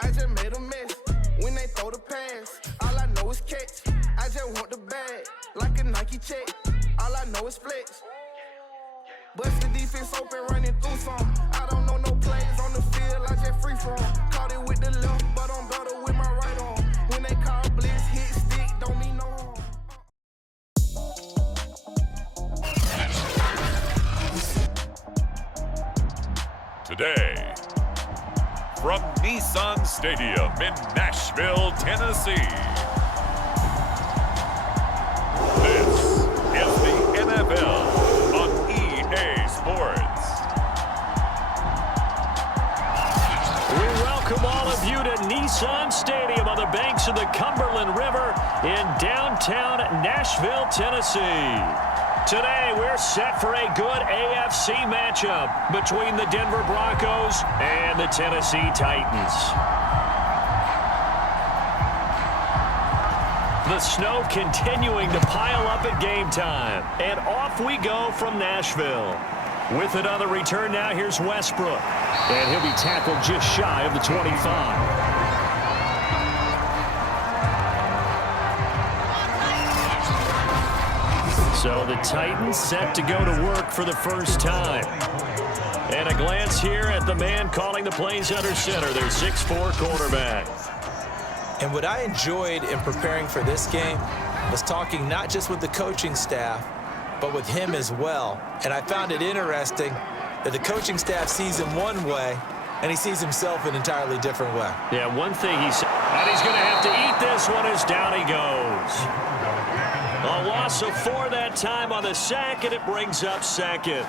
I just made a mess. When they throw the pass, all I know is catch. I just want the bag, like a Nike check. All I know is flex. Bust the defense open, running through some. I don't know no plays on the field, I just free from. Caught it with the left, but I'm better with my right arm. When they call blitz, hit stick, don't mean no harm. Today, from Nissan Stadium in Nashville, Tennessee, this is the NFL on EA Sports. We welcome all of you to Nissan Stadium on the banks of the Cumberland River in downtown Nashville, Tennessee. Today, we're set for a good AFC matchup between the Denver Broncos and the Tennessee Titans. The snow continuing to pile up at game time. And off we go from Nashville. With it on the return now, here's Westbrook. And he'll be tackled just shy of the 25. So the Titans set to go to work for the first time. And a glance here at the man calling the plays under center, their 6'4" quarterback. And what I enjoyed in preparing for this game was talking not just with the coaching staff, but with him as well. And I found it interesting that the coaching staff sees him one way, and he sees himself an entirely different way. Yeah, one thing he said, and he's going to have to eat this one as down he goes. A loss of 4 that time on the sack, and it brings up second.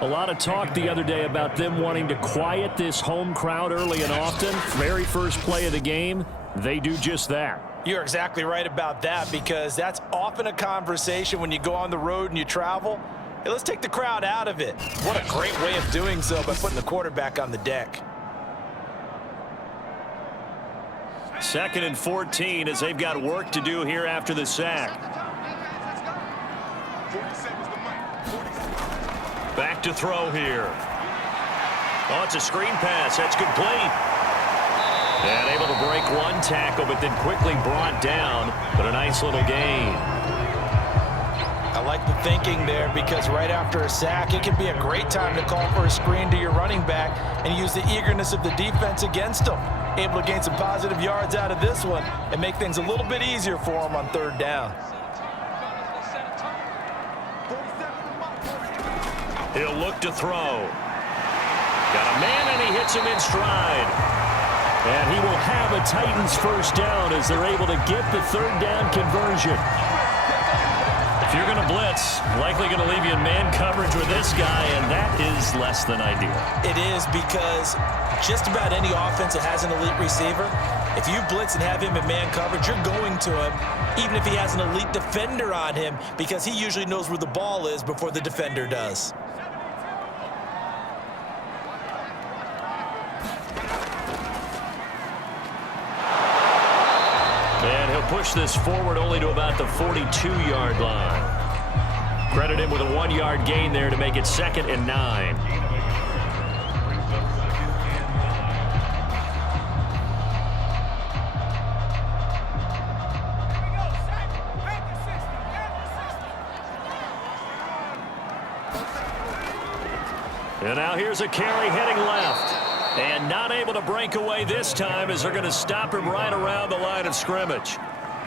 A lot of talk the other day about them wanting to quiet this home crowd early and often. Very first play of the game, they do just that. You're exactly right about that, because that's often a conversation when you go on the road and you travel. Hey, let's take the crowd out of it. What a great way of doing so by putting the quarterback on the deck. 2nd and 14 as they've got work to do here after the sack. Back to throw here. Oh, it's a screen pass. That's complete. And able to break one tackle, but then quickly brought down. But a nice little gain. I like the thinking there, because right after a sack, it can be a great time to call for a screen to your running back and use the eagerness of the defense against them. Able to gain some positive yards out of this one and make things a little bit easier for them on 3rd down. He'll look to throw. Got a man, and he hits him in stride. And he will have a Titans first down as they're able to get the 3rd down conversion. If you're going to blitz, likely going to leave you in man coverage with this guy, and that is less than ideal. It is, because just about any offense that has an elite receiver, if you blitz and have him in man coverage, you're going to him, even if he has an elite defender on him, because he usually knows where the ball is before the defender does. And he'll push this forward only to about the 42-yard line. Credit him with a 1-yard gain there to make it 2nd and 9. And now here's a carry heading left. And not able to break away this time as they're going to stop him right around the line of scrimmage.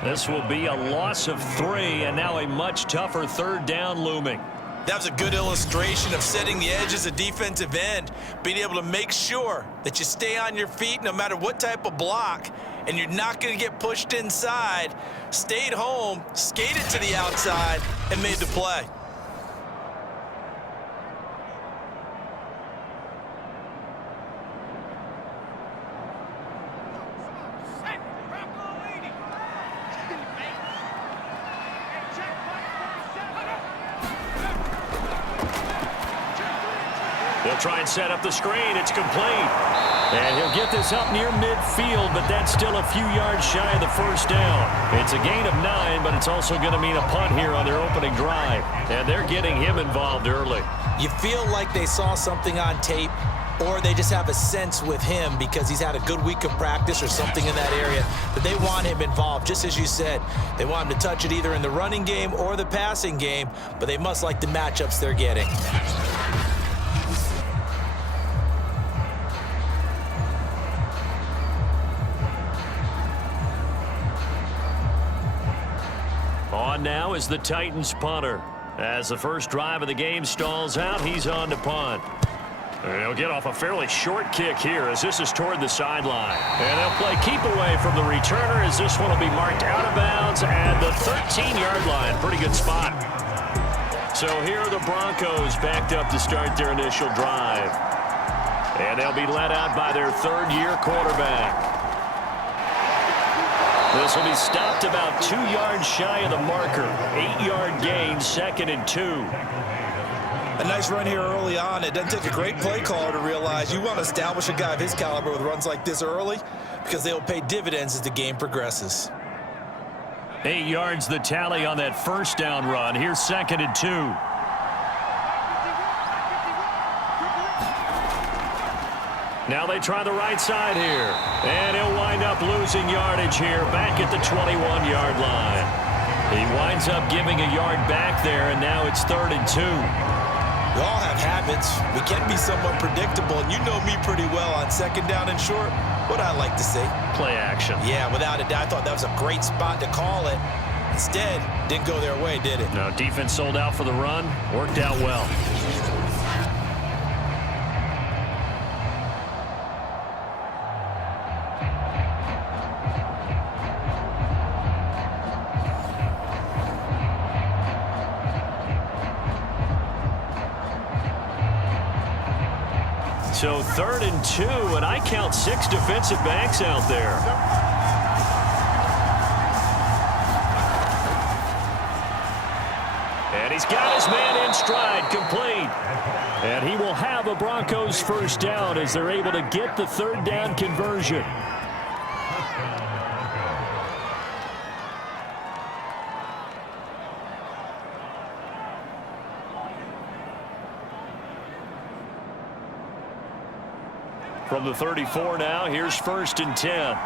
This will be a loss of 3, and now a much tougher 3rd down looming. That was a good illustration of setting the edge as a defensive end, being able to make sure that you stay on your feet no matter what type of block, and you're not going to get pushed inside. Stayed home, skated to the outside, and made the play. They'll try and set up the screen. It's complete. And he'll get this up near midfield, but that's still a few yards shy of the first down. It's a gain of 9, but it's also going to mean a punt here on their opening drive. And they're getting him involved early. You feel like they saw something on tape or they just have a sense with him because he's had a good week of practice or something in that area that they want him involved. Just as you said, they want him to touch it either in the running game or the passing game, but they must like the matchups they're getting. On now is the Titans punter. As the first drive of the game stalls out, he's on to punt. And he'll get off a fairly short kick here as this is toward the sideline. And they'll play keep away from the returner as this one will be marked out of bounds at the 13-yard line. Pretty good spot. So here are the Broncos backed up to start their initial drive. And they'll be led out by their third-year quarterback. This will be stopped about 2 yards shy of the marker. 8-yard gain, 2nd and 2. A nice run here early on. It doesn't take a great play caller to realize you want to establish a guy of his caliber with runs like this early because they'll pay dividends as the game progresses. 8 yards the tally on that first down run. Here's 2nd and 2. Now they try the right side here. And he'll wind up losing yardage here back at the 21-yard line. He winds up giving a yard back there, and now it's 3rd and 2. We all have habits. We can be somewhat predictable, and you know me pretty well on 2nd down and short. What I like to say? Play action. Yeah, without a doubt. I thought that was a great spot to call it. Instead, didn't go their way, did it? No, defense sold out for the run. Worked out well. So 3rd and 2, and I count 6 defensive backs out there. And he's got his man in stride, complete. And he will have a Broncos first down as they're able to get the 3rd down conversion. From the 34 now, here's 1st and 10.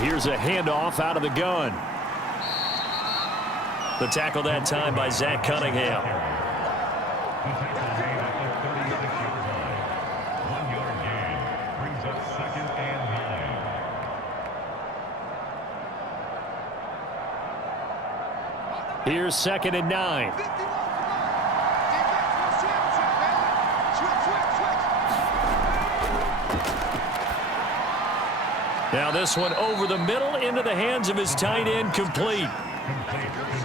Here's a handoff out of the gun. The tackle that time by Zach Cunningham. Here's 2nd and 9. Now this one over the middle into the hands of his tight end, complete.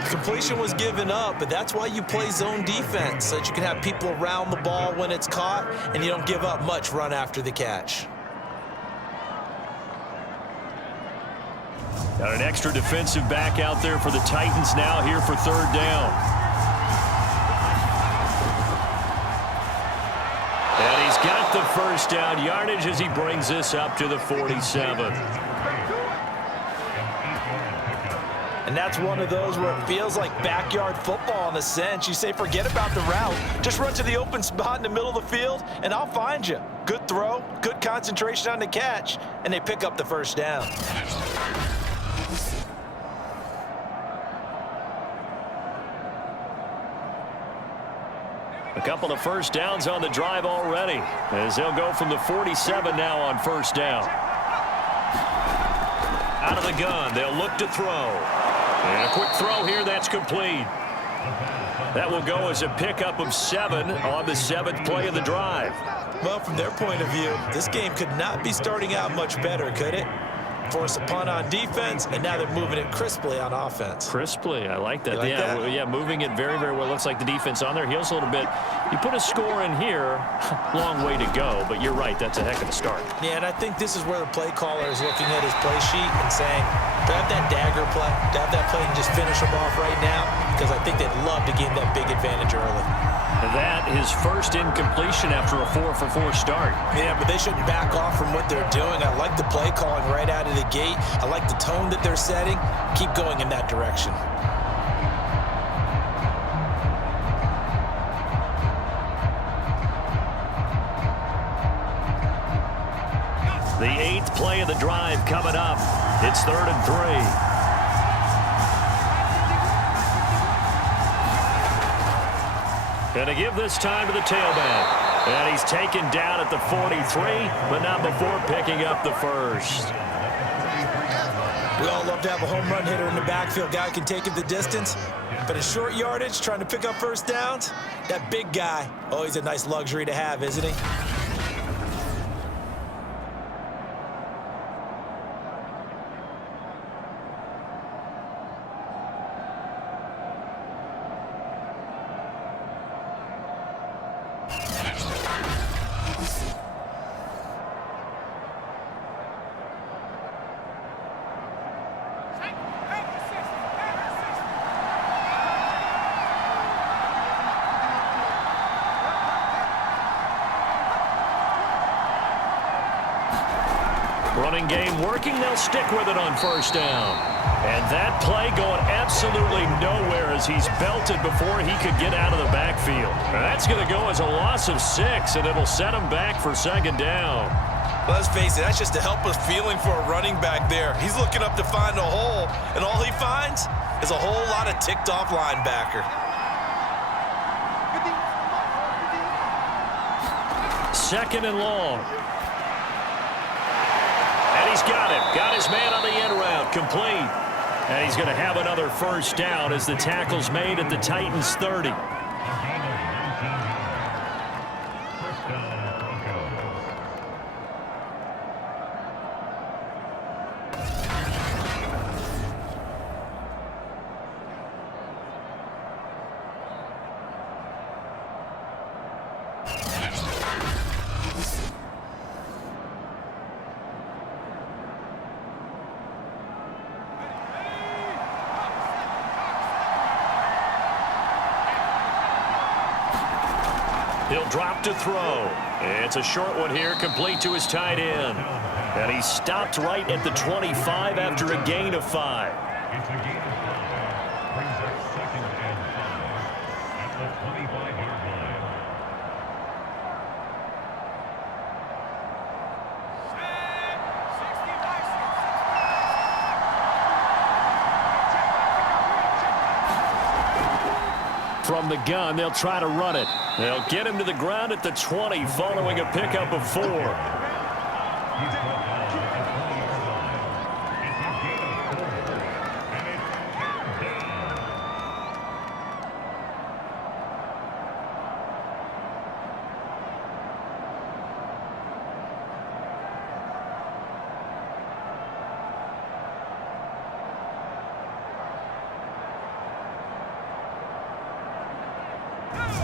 Completion was given up, but that's why you play zone defense, so that you can have people around the ball when it's caught, and you don't give up much run after the catch. Got an extra defensive back out there for the Titans now here for 3rd down. And he's got the first down yardage as he brings this up to the 47. And that's one of those where it feels like backyard football in a sense. You say, forget about the route. Just run to the open spot in the middle of the field, and I'll find you. Good throw, good concentration on the catch, and they pick up the first down. A couple of first downs on the drive already, as they'll go from the 47 now on 1st down. Out of the gun, they'll look to throw. And a quick throw here, that's complete. That will go as a pickup of 7 on the 7th play of the drive. Well, from their point of view, this game could not be starting out much better, could it? Force a punt on defense, and now they're moving it crisply on offense. Crisply, I like that. Like that? Yeah, moving it very, very well. Looks like the defense on their heels a little bit. You put a score in here, long way to go, but you're right, that's a heck of a start. Yeah, and I think this is where the play caller is looking at his play sheet and saying, do I have that dagger play? Do I have that play and just finish them off right now? Because I think they'd love to gain that big advantage early. That is first incompletion after a 4-for-4 start. Yeah, but they shouldn't back off from what they're doing. I like the play calling right out of the gate. I like the tone that they're setting. Keep going in that direction. The 8th play of the drive coming up. It's 3rd and 3. And to give this time to the tailback. And he's taken down at the 43, but not before picking up the first. We all love to have a home run hitter in the backfield. Guy who can take it the distance. But in short yardage, trying to pick up first downs, that big guy, always a nice luxury to have, isn't he? Running game working, they'll stick with it on first down. And that play going absolutely nowhere as he's belted before he could get out of the backfield. And that's going to go as a loss of 6, and it'll set him back for 2nd down. Let's face it, that's just a helpless feeling for a running back there. He's looking up to find a hole, and all he finds is a whole lot of ticked-off linebacker. 2nd and long. And he's got him. Got his man on the end route. Complete. And he's going to have another first down as the tackle's made at the Titans' 30. He'll drop to throw. It's a short one here, complete to his tight end. And he stopped right at the 25 after a gain of 5. It's a gain of 5. Brings up 2nd and 5 at the 25-yard line. From the gun, they'll try to run it. They'll get him to the ground at the 20 following a pickup of 4. He's brought down at the 20-yard line. It's a gain of 4. And it's 10th down.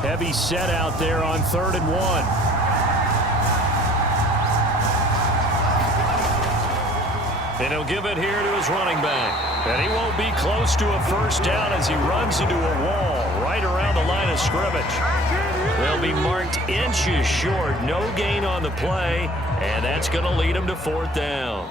Heavy set out there on 3rd and 1. And he'll give it here to his running back. And he won't be close to a first down as he runs into a wall right around the line of scrimmage. They'll be marked inches short. No gain on the play. And that's going to lead him to 4th down.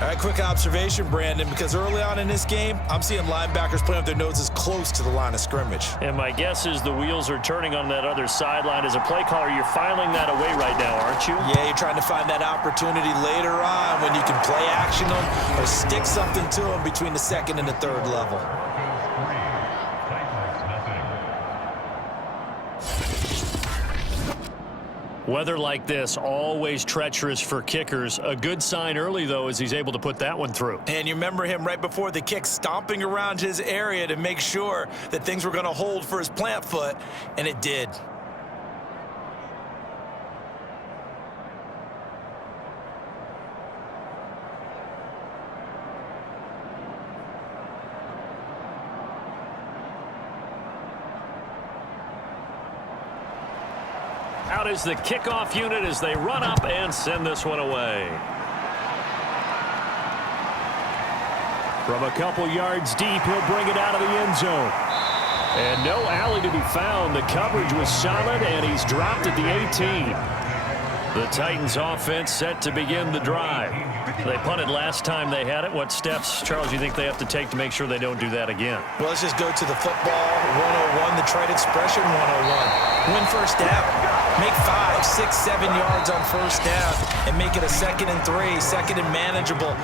All right, quick observation, Brandon, because early on in this game, I'm seeing linebackers playing with their noses close to the line of scrimmage. And my guess is the wheels are turning on that other sideline. As a play caller, you're filing that away right now, aren't you? Yeah, you're trying to find that opportunity later on when you can play action them or stick something to them between the 2nd and the 3rd level. Broncos 3, Titans nothing. Weather like this, always treacherous for kickers. A good sign early, though, as he's able to put that one through. And you remember him right before the kick stomping around his area to make sure that things were going to hold for his plant foot, and it did. Out is the kickoff unit as they run up and send this one away. From a couple yards deep, he'll bring it out of the end zone. And no alley to be found. The coverage was solid, and he's dropped at the 18. The Titans offense set to begin the drive. They punted last time they had it. What steps, Charles, do you think they have to take to make sure they don't do that again? Well, let's just go to the football 101, the trade expression 101. Win first down. Make 5, 6, 7 yards on first down and make it a 2nd and 3, 2nd and manageable.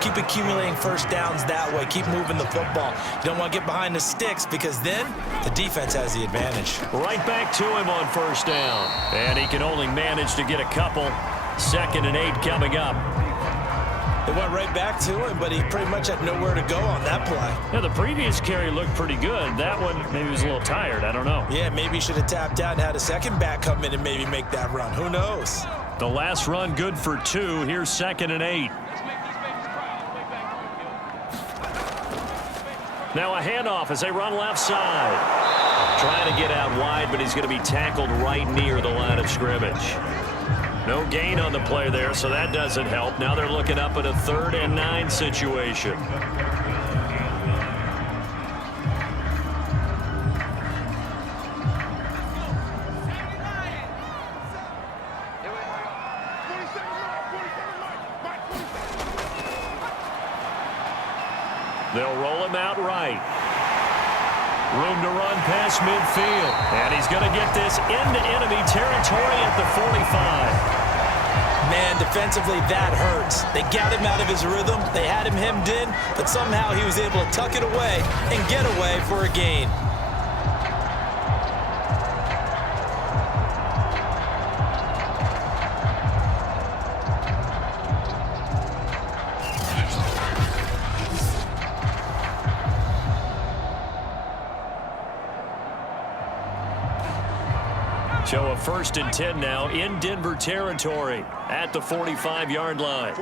Keep accumulating first downs that way. Keep moving the football. You don't want to get behind the sticks because then the defense has the advantage. Right back to him on first down. And he can only manage to get a couple. 2nd and 8 coming up. They went right back to him, but he pretty much had nowhere to go on that play. Yeah, the previous carry looked pretty good. That one, maybe he was a little tired. I don't know. Yeah, maybe he should have tapped out and had a second back come in and maybe make that run. Who knows? The last run good for 2. Here's 2nd and 8. Now a handoff as they run left side. Trying to get out wide, but he's going to be tackled right near the line of scrimmage. No gain on the play there, so that doesn't help. Now they're looking up at a 3rd and 9 situation. They'll roll him out right. Room to run past midfield. And he's going to get this into enemy territory at the 45. Man, defensively, that hurts. They got him out of his rhythm. They had him hemmed in, but somehow he was able to tuck it away and get away for a gain. So a 1st and 10 now in Denver territory at the 45-yard line.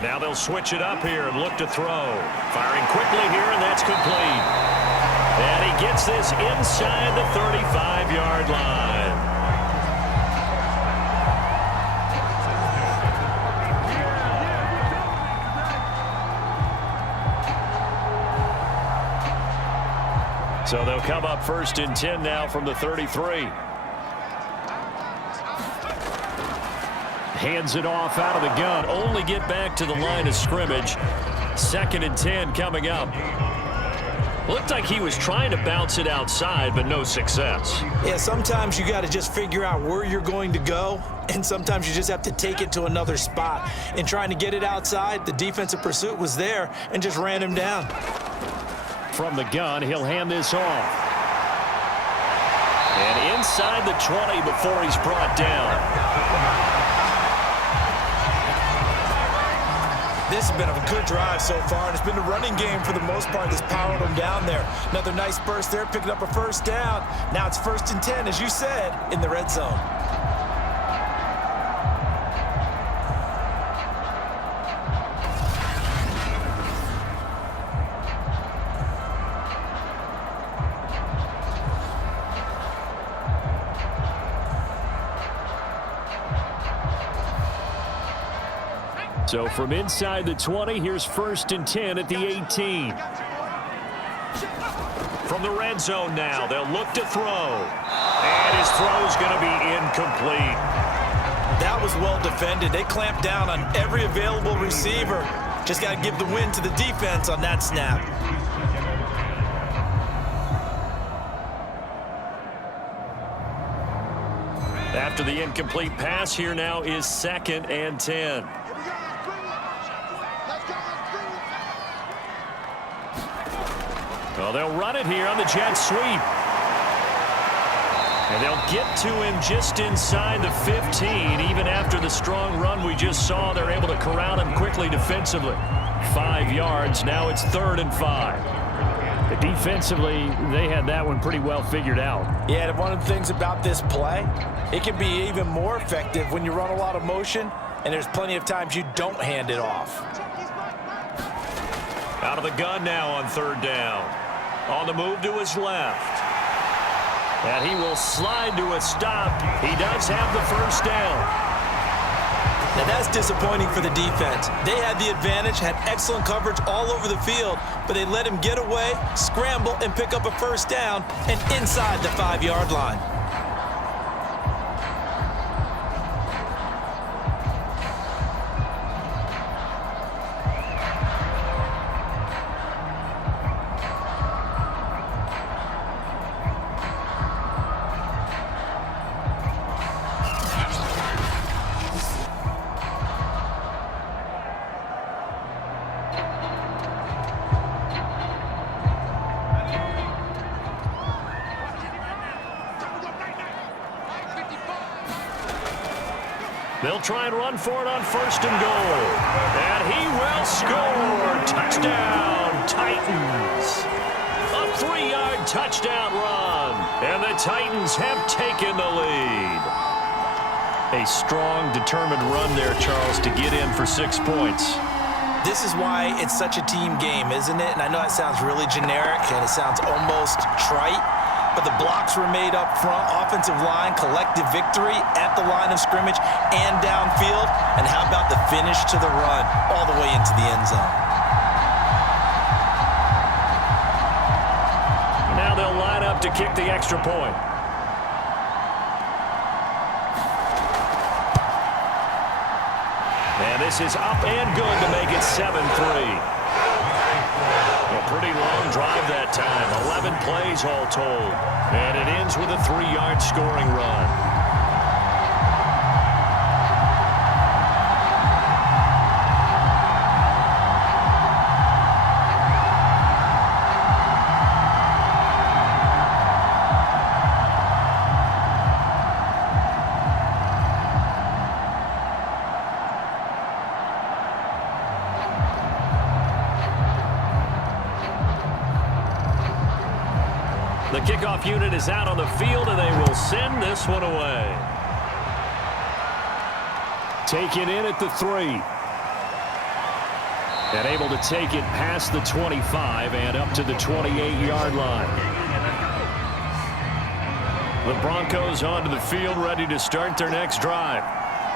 Now they'll switch it up here and look to throw. Firing quickly here, and that's complete. And he gets this inside the 35-yard line. So they'll come up 1st and 10 now from the 33. Hands it off out of the gun. Only get back to the line of scrimmage. 2nd and 10 coming up. Looked like he was trying to bounce it outside, but no success. Yeah, sometimes you got to just figure out where you're going to go, and sometimes you just have to take it to another spot. In trying to get it outside, the defensive pursuit was there and just ran him down. From the gun, he'll hand this off. And inside the 20 before he's brought down. This has been a good drive so far, and it's been a running game for the most part that's powered him down there. Another nice burst there, picking up a first down. Now it's 1st and 10, as you said, in the red zone. So from inside the 20, here's 1st and 10 at the 18. From the red zone now, they'll look to throw. And his throw's going to be incomplete. That was well defended. They clamped down on every available receiver. Just got to give the win to the defense on that snap. After the incomplete pass, here now is 2nd and 10. Well, they'll run it here on the jet sweep. And they'll get to him just inside the 15. Even after the strong run we just saw, they're able to corral him quickly defensively. 5 yards. Now it's 3rd and 5. Defensively, they had that one pretty well figured out. Yeah, one of the things about this play, it can be even more effective when you run a lot of motion, and there's plenty of times you don't hand it off. Out of the gun now on 3rd down. On the move to his left. And he will slide to a stop. He does have the first down. Now that's disappointing for the defense. They had the advantage, had excellent coverage all over the field, but they let him get away, scramble, and pick up a first down, and inside the 5-yard line. They'll try and run for it on 1st and goal. And he will score. Touchdown, Titans. A 3-yard touchdown run. And the Titans have taken the lead. A strong, determined run there, Charles, to get in for 6 points. This is why it's such a team game, isn't it? And I know it sounds really generic and it sounds almost trite, but the blocks were made up front, offensive line, collective victory at the line of scrimmage and downfield. And how about the finish to the run all the way into the end zone? Now they'll line up to kick the extra point. And this is up and good to make it 7-3. A pretty long drive that time, 11 plays all told. And it ends with a 3-yard scoring run. The kickoff unit is out on the field, and they will send this one away. Taken in at the 3. And able to take it past the 25 and up to the 28-yard line. The Broncos onto the field, ready to start their next drive.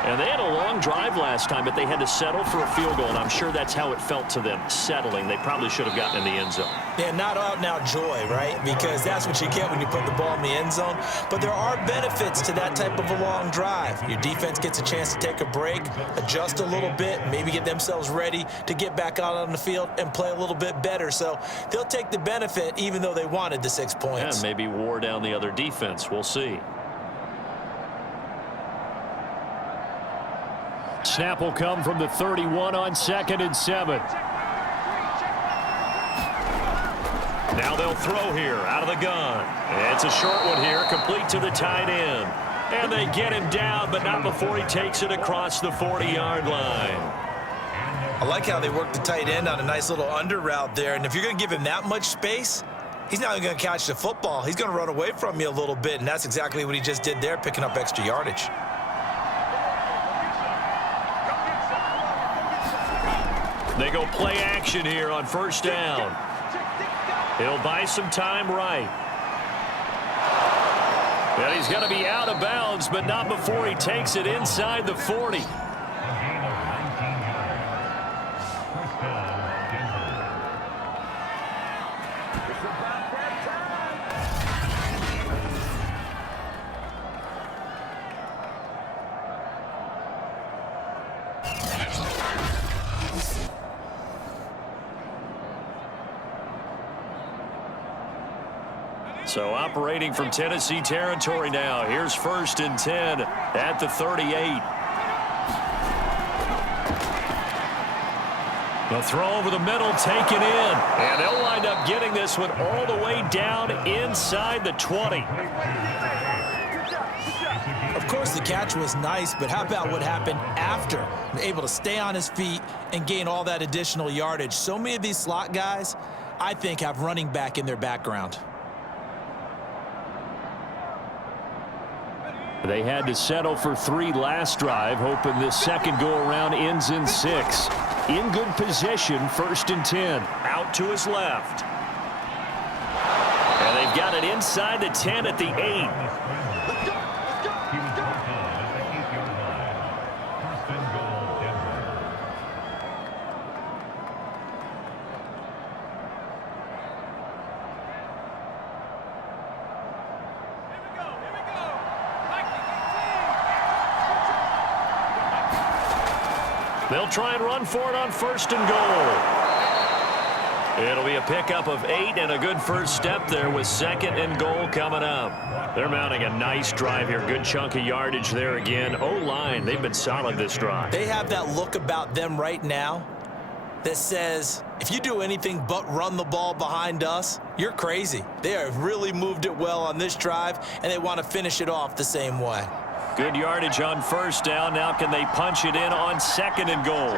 And they had a long drive last time, but they had to settle for a field goal, and I'm sure that's how it felt to them, settling. They probably should have gotten in the end zone. Yeah, not out-and-out joy, right? Because that's what you get when you put the ball in the end zone. But there are benefits to that type of a long drive. Your defense gets a chance to take a break, adjust a little bit, maybe get themselves ready to get back out on the field and play a little bit better. So they'll take the benefit even though they wanted the 6 points. And maybe wore down the other defense. We'll see. Snap will come from the 31 on 2nd and 7. Now they'll throw here out of the gun. It's a short one here, complete to the tight end. And they get him down, but not before he takes it across the 40-yard line. I like how they work the tight end on a nice little under route there. And if you're going to give him that much space, he's not even going to catch the football. He's going to run away from you a little bit, and that's exactly what he just did there, picking up extra yardage. They go play action here on 1st down. He'll buy some time right. And he's going to be out of bounds, but not before he takes it inside the 40. So operating from Tennessee territory now. Here's 1st and 10 at the 38. The throw over the middle, taken in. And they'll wind up getting this one all the way down inside the 20. Of course, the catch was nice, but how about what happened after? Able to stay on his feet and gain all that additional yardage. So many of these slot guys, I think, have running back in their background. They had to settle for 3 last drive, hoping this second go-around ends in 6. In good position, 1st and 10. Out to his left. And they've got it inside the 10 at the 8. They'll try and run for it on 1st and goal. It'll be a pickup of 8 and a good first step there with 2nd and goal coming up. They're mounting a nice drive here. Good chunk of yardage there again. O-line, they've been solid this drive. They have that look about them right now that says, if you do anything but run the ball behind us, you're crazy. They have really moved it well on this drive, and they want to finish it off the same way. Good yardage on first down. Now can they punch it in on 2nd and goal?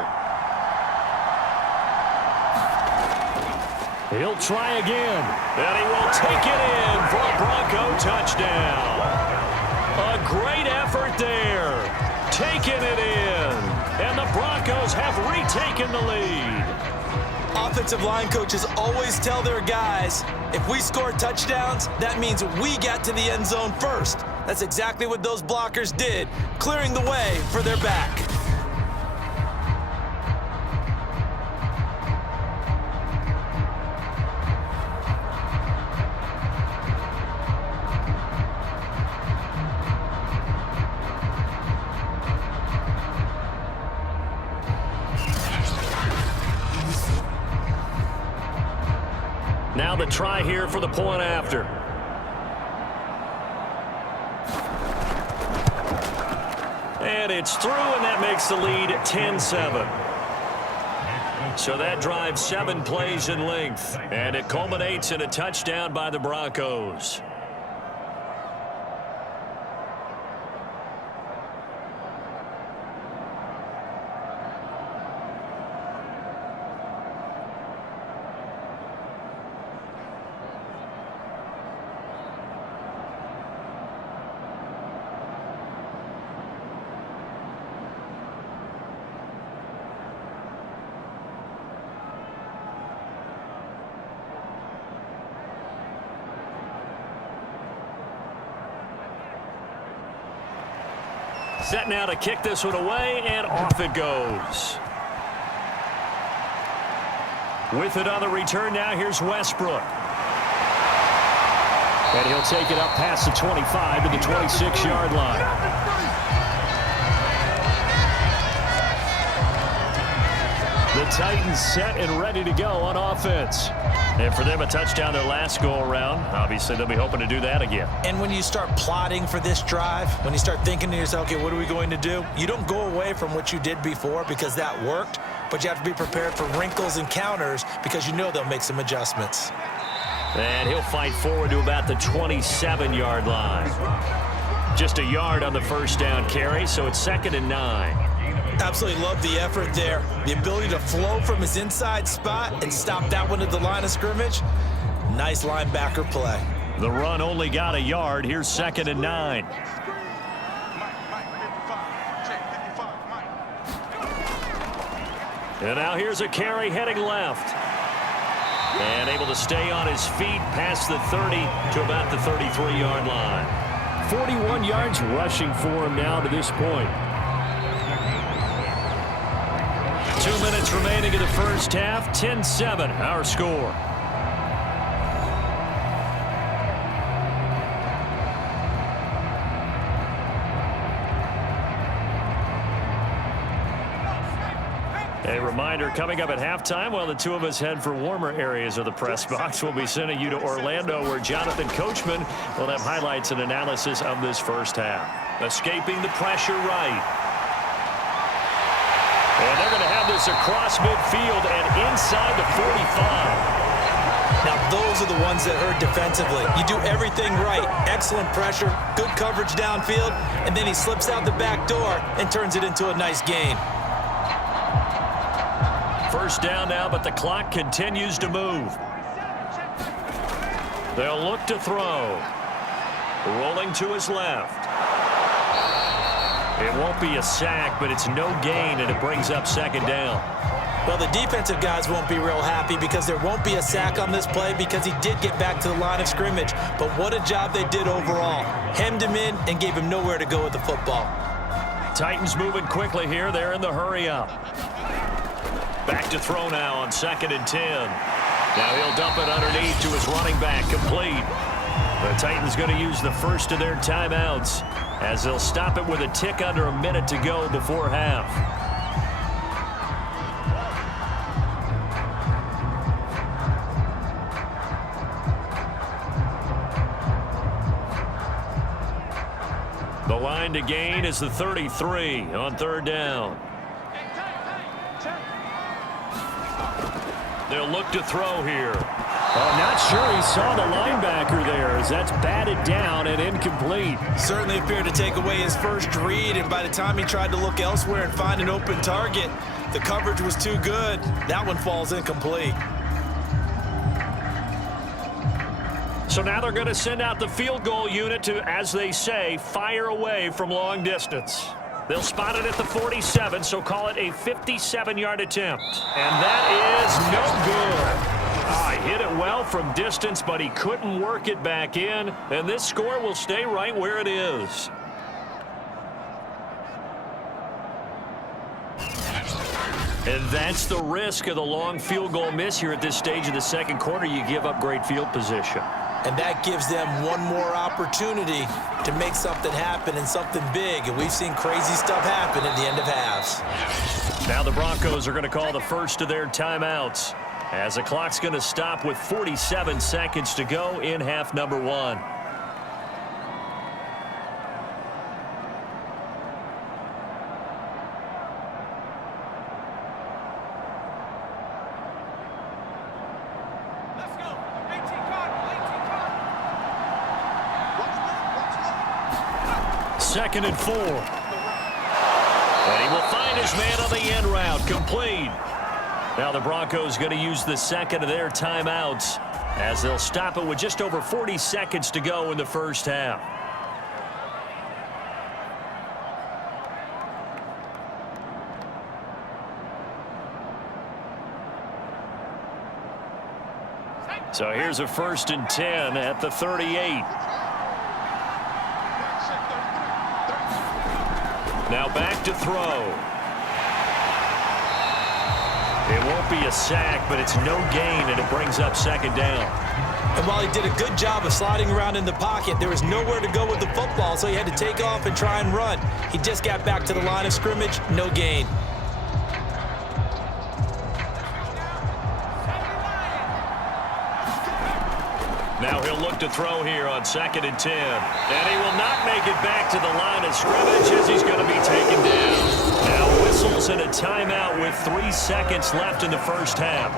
He'll try again. And he will take it in for a Bronco touchdown. A great effort there. Taking it in. And the Broncos have retaken the lead. Offensive line coaches always tell their guys, if we score touchdowns, that means we get to the end zone first. That's exactly what those blockers did, clearing the way for their back. Now the try here for the point after. And it's through, and that makes the lead 10-7. So that drives 7 plays in length, and it culminates in a touchdown by the Broncos. Set now to kick this one away, and off it goes. With it on the return now, here's Westbrook. And he'll take it up past the 25 to the 26-yard line. The Titans set and ready to go on offense. And for them, a touchdown their last go-around. Obviously, they'll be hoping to do that again. And when you start plotting for this drive, when you start thinking to yourself, okay, what are we going to do? You don't go away from what you did before because that worked, but you have to be prepared for wrinkles and counters because you know they'll make some adjustments. And he'll fight forward to about the 27-yard line. Just a yard on the first down carry, so it's 2nd and 9. Absolutely love the effort there. The ability to flow from his inside spot and stop that one at the line of scrimmage. Nice linebacker play. The run only got a yard. Here's 2nd and 9. And now here's a carry heading left. And able to stay on his feet past the 30 to about the 33-yard line. 41 yards rushing for him now to this point. 2 minutes remaining in the first half. 10-7, our score. A reminder, coming up at halftime, while the two of us head for warmer areas of the press box, we'll be sending you to Orlando, where Jonathan Coachman will have highlights and analysis of this first half. Escaping the pressure right. And they're going to have this across midfield and inside the 45. Now, those are the ones that hurt defensively. You do everything right. Excellent pressure, good coverage downfield, and then he slips out the back door and turns it into a nice gain. First down now, but the clock continues to move. They'll look to throw. Rolling to his left. It won't be a sack, but it's no gain, and it brings up 2nd down. Well, the defensive guys won't be real happy because there won't be a sack on this play because he did get back to the line of scrimmage. But what a job they did overall. Hemmed him in and gave him nowhere to go with the football. Titans moving quickly here. They're in the hurry up. Back to throw now on 2nd and 10. Now he'll dump it underneath to his running back, complete. The Titans going to use the first of their timeouts as they'll stop it with a tick under a minute to go before half. The line to gain is the 33 on 3rd down. They'll look to throw here. Not sure he saw the linebacker there as that's batted down and incomplete. Certainly appeared to take away his first read, and by the time he tried to look elsewhere and find an open target, the coverage was too good. That one falls incomplete. So now they're going to send out the field goal unit to, as they say, fire away from long distance. They'll spot it at the 47, so call it a 57-yard attempt. And that is no good. He hit it well from distance, but he couldn't work it back in. And this score will stay right where it is. And that's the risk of the long field goal miss here at this stage of the second quarter. You give up great field position. And that gives them one more opportunity to make something happen and something big. And we've seen crazy stuff happen at the end of halves. Now the Broncos are going to call the first of their timeouts, as the clock's going to stop with 47 seconds to go in half number one. Second and 4. And he will find his man on the end route. Complete. Now the Broncos going to use the second of their timeouts as they'll stop it with just over 40 seconds to go in the first half. So here's a 1st and 10 at the 38. Now back to throw. It won't be a sack, but it's no gain, and it brings up second down. And while he did a good job of sliding around in the pocket, there was nowhere to go with the football, so he had to take off and try and run. He just got back to the line of scrimmage, no gain. Now he'll look to throw here on 2nd and 10. And he will not make it back to the line of scrimmage as he's going to be taken down. Now whistles and a timeout with 3 seconds left in the first half.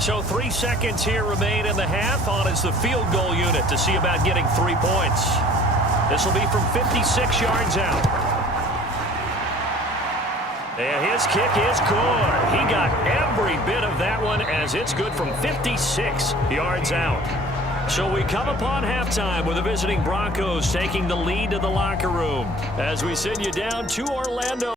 So 3 seconds here remain in the half. On is the field goal unit to see about getting 3 points. This will be from 56 yards out. And his kick is good. He got every bit of that one as it's good from 56 yards out. So we come upon halftime with the visiting Broncos taking the lead to the locker room as we send you down to Orlando.